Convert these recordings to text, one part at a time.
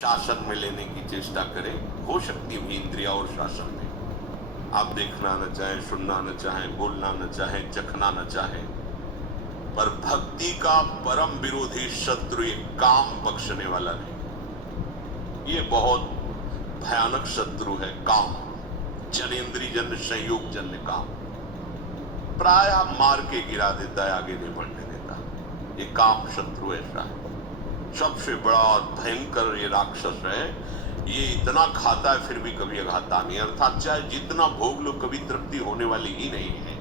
शासन में लेने की चेष्टा करें, हो सकती है इंद्रिया और शासन में। आप देखना न चाहें, सुनना न चाहें, बोलना न चाहें, चखना न चाहें, पर भक्ति का परम विरोधी शत्रु ये काम बख्शने वाला नहीं। ये बहुत भयानक शत्रु है काम, जनेन्द्रिय जन्य संयोग जन्य काम। प्राय मार के गिरा देता है, आगे नहीं बढ़ने देता। ये काम शत्रु ऐसा है, सबसे बड़ा भयंकर ये राक्षस है। ये इतना खाता है फिर भी कभी अघाता नहीं, अर्थात चाहे जितना भोग लो कभी तृप्ति होने वाली ही नहीं है।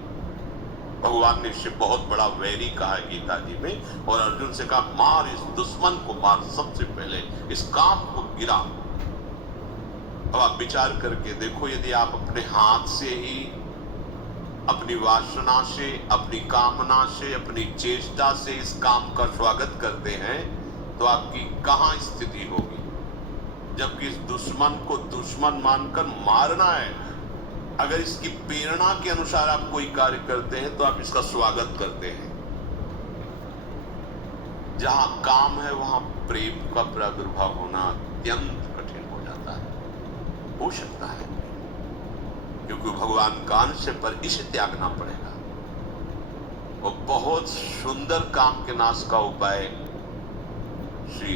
भगवान ने इससे बहुत बड़ा वैरी कहा है गीता जी में, और अर्जुन से कहा मार इस दुश्मन को, मार सबसे पहले इस काम को गिरा। अब आप विचार करके देखो, यदि आप अपने हाथ से ही अपनी वासना से, अपनी कामना से, अपनी चेष्टा से इस काम का स्वागत करते हैं तो आपकी कहां स्थिति होगी। जबकि इस दुश्मन को दुश्मन मानकर मारना है। अगर इसकी प्रेरणा के अनुसार आप कोई कार्य करते हैं तो आप इसका स्वागत करते हैं। जहां काम है वहां प्रेम का प्रादुर्भाव होना अत्यंत कठिन हो जाता है। हो सकता है क्योंकि भगवान का अंश है, पर इसे त्यागना पड़ेगा। और बहुत सुंदर काम के नाश का उपाय श्री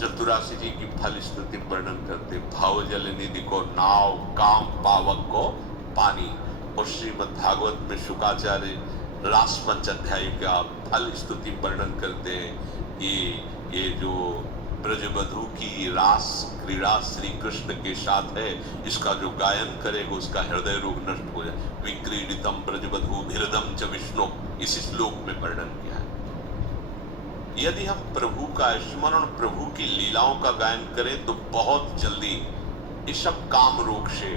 चतुरासी जी की फल स्तुति वर्णन करते, भाव जल निधि को नाव, काम पावक को पानी। और श्रीमद् भागवत में शुकाचार्य रास पंचाध्याय का फल स्तुति वर्णन करते हैं। ये जो ब्रजबधु की रास क्रीड़ा श्री कृष्ण के साथ है, इसका जो गायन करेगा उसका हृदय रोग नष्ट हो जाए। विक्रीडितम ब्रजबधु भिरदम च विष्णु, इस श्लोक में वर्णन किया है। यदि हम प्रभु का स्मरण, प्रभु की लीलाओं का गायन करें तो बहुत जल्दी इस सब काम रोग से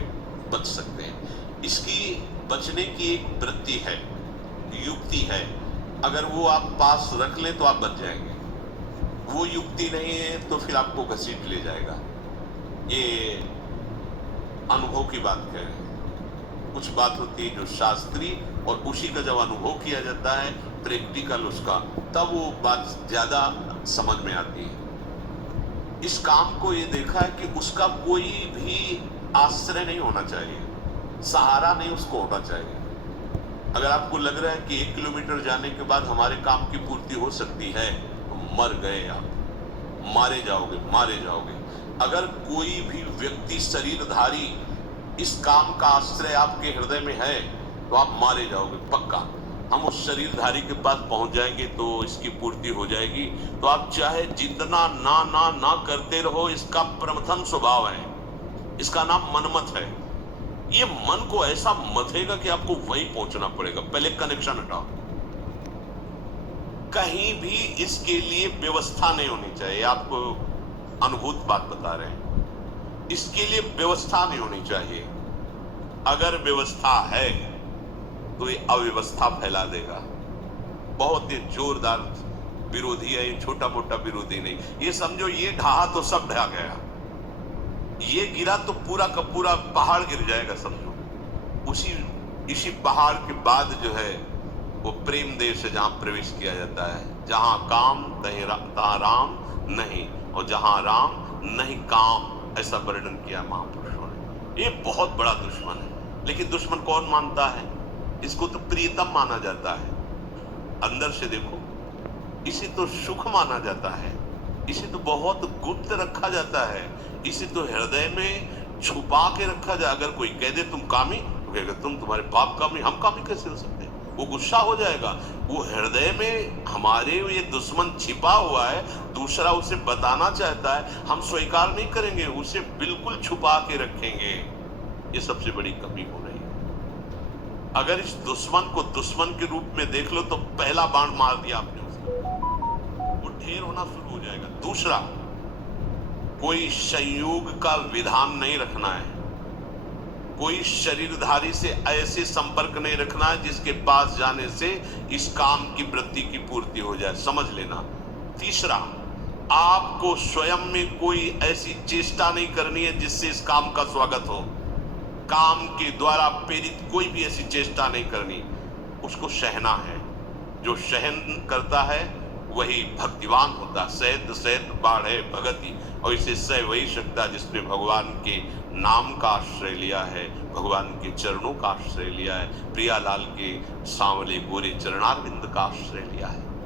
बच सकते हैं। इसकी बचने की एक वृत्ति है, युक्ति है। अगर वो आप पास रख लें तो आप बच जाएंगे। वो युक्ति नहीं है तो फिर आपको घसीट ले जाएगा। ये अनुभव की बात कह रहे हैं। कुछ बात होती है जो शास्त्रीय, और उसी का जब अनुभव किया जाता है प्रैक्टिकल उसका, तब वो बात ज्यादा समझ में आती है। इस काम को ये देखा है कि उसका कोई भी आश्रय नहीं होना चाहिए, सहारा नहीं उसको होना चाहिए। अगर आपको लग रहा है कि 1 किलोमीटर जाने के बाद हमारे काम की पूर्ति हो सकती है, तो मर गए आप, मारे जाओगे, मारे जाओगे। अगर कोई भी व्यक्ति शरीरधारी इस काम का आश्रय आपके हृदय में है तो आप मारे जाओगे पक्का। हम उस शरीरधारी के पास पहुंच जाएंगे तो इसकी पूर्ति हो जाएगी। तो आप चाहे जितना ना ना ना करते रहो, इसका प्रथम स्वभाव है, इसका नाम मनमत है। ये मन को ऐसा मथेगा कि आपको वहीं पहुंचना पड़ेगा। पहले कनेक्शन हटाओ। कहीं भी इसके लिए व्यवस्था नहीं होनी चाहिए। आपको अनुभूत बात बता रहे हैं, इसके लिए व्यवस्था नहीं होनी चाहिए। अगर व्यवस्था है तो ये अव्यवस्था फैला देगा। बहुत ही जोरदार विरोधी है ये, छोटा मोटा विरोधी नहीं। ये समझो ये ढहा तो सब ढहा गया, ये गिरा तो पूरा का पूरा पहाड़ गिर जाएगा समझो। इसी पहाड़ के बाद जो है वो प्रेम देश है, जहां प्रवेश किया जाता है। जहां काम तहाँ राम नहीं, और जहां राम नहीं काम, ऐसा वर्णन किया महापुरुषों ने। ये बहुत बड़ा दुश्मन है। लेकिन दुश्मन कौन मानता है? इसको तो प्रियतम माना जाता है। अंदर से देखो, इसे तो सुख माना जाता है, इसे तो बहुत गुप्त रखा जाता है, इसे तो हृदय में छुपा के रखा जाए। अगर कोई कह दे तुम कामी, तो कहेगा तुम्हारे पाप कामी, हम कामी कैसे हो सकते हैं? वो गुस्सा हो जाएगा। वो हृदय में हमारे ये दुश्मन छिपा हुआ है, दूसरा उसे बताना चाहता है, हम स्वीकार नहीं करेंगे, उसे बिल्कुल छुपा के रखेंगे। ये सबसे बड़ी कमी हो रही है। अगर इस दुश्मन को दुश्मन के रूप में देख लो तो पहला बाण मार दिया आपने उसको, वो ढेर होना शुरू हो जाएगा। दूसरा, कोई संयोग का विधान नहीं रखना है। कोई शरीरधारी से ऐसे संपर्क नहीं रखना है जिसके पास जाने से इस काम की वृत्ति की पूर्ति हो जाए, समझ लेना। तीसरा, आपको स्वयं में कोई ऐसी चेष्टा नहीं करनी है जिससे इस काम का स्वागत हो। काम के द्वारा प्रेरित कोई भी ऐसी चेष्टा नहीं करनी, उसको सहना है। जो सहन करता है वही भक्तिवान होता। सहत सहत बाढ़े भगति, और इसे सह वही सकता जिसने भगवान के नाम का आश्रय लिया है, भगवान के चरणों का आश्रय लिया है, प्रियालाल के सांवले गोरे चरणारविंद का आश्रय लिया है।